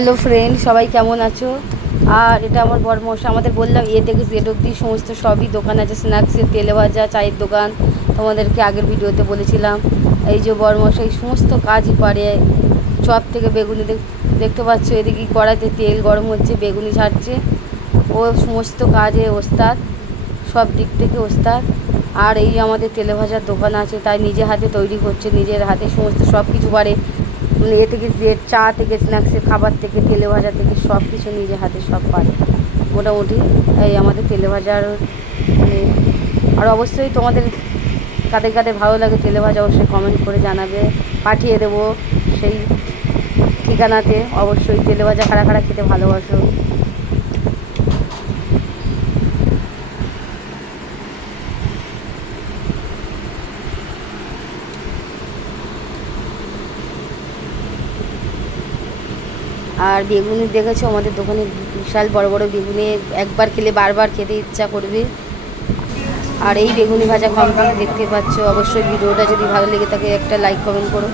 Hello friend সবাই কেমন আছো? আর এটা আমার বড় মশা আমাদের বললাম এ থেকে জেড অব্দি সমস্ত সবই দোকান আছে স্ন্যাক্সের তেলে ভাজা, চায়ের দোকান, তোমাদেরকে আগের ভিডিওতে বলেছিলাম। এই যে বড় মশা এই সমস্ত কাজই পারে। চপ থেকে বেগুনি দেখ- দেখতে পাচ্ছ, এদিকে কড়াইতে তেল গরম হচ্ছে, বেগুনি ছাড়ছে। ও সমস্ত কাজে ওস্তাদ, সব দিক থেকে ওস্তাদ। আর এই আমাদের তেলে ভাজার দোকান আছে, তাই নিজে হাতে তৈরি করছে নিজের হাতে সমস্ত সব কিছু পারে। এ থেকে যে চা থেকে স্ন্যাক্সের খাবার থেকে তেলে ভাজা থেকে সব কিছু নিজে হাতে সব পারে মোটামুটি এই আমাদের তেলে ভাজার মানে আর অবশ্যই তোমাদের কাদের কাদের ভালো লাগে তেলে ভাজা অবশ্যই কমেন্ট করে জানাবে। পাঠিয়ে দেব সেই ঠিকানাতে। অবশ্যই তেলে ভাজা কারা কারা খেতে ভালোবাসো। আর বেগুনি দেখেছ? আমাদের দোকানে বিশাল বড় বড় বেগুনি একবার খেলে বারবার খেতে ইচ্ছা করবে। আর এই বেগুনি ভাজা কমপ্লিট দেখতে পাচ্ছ, অবশ্যই ভিডিওটা যদি ভালো লেগে থাকে একটা লাইক কমেন্ট করো।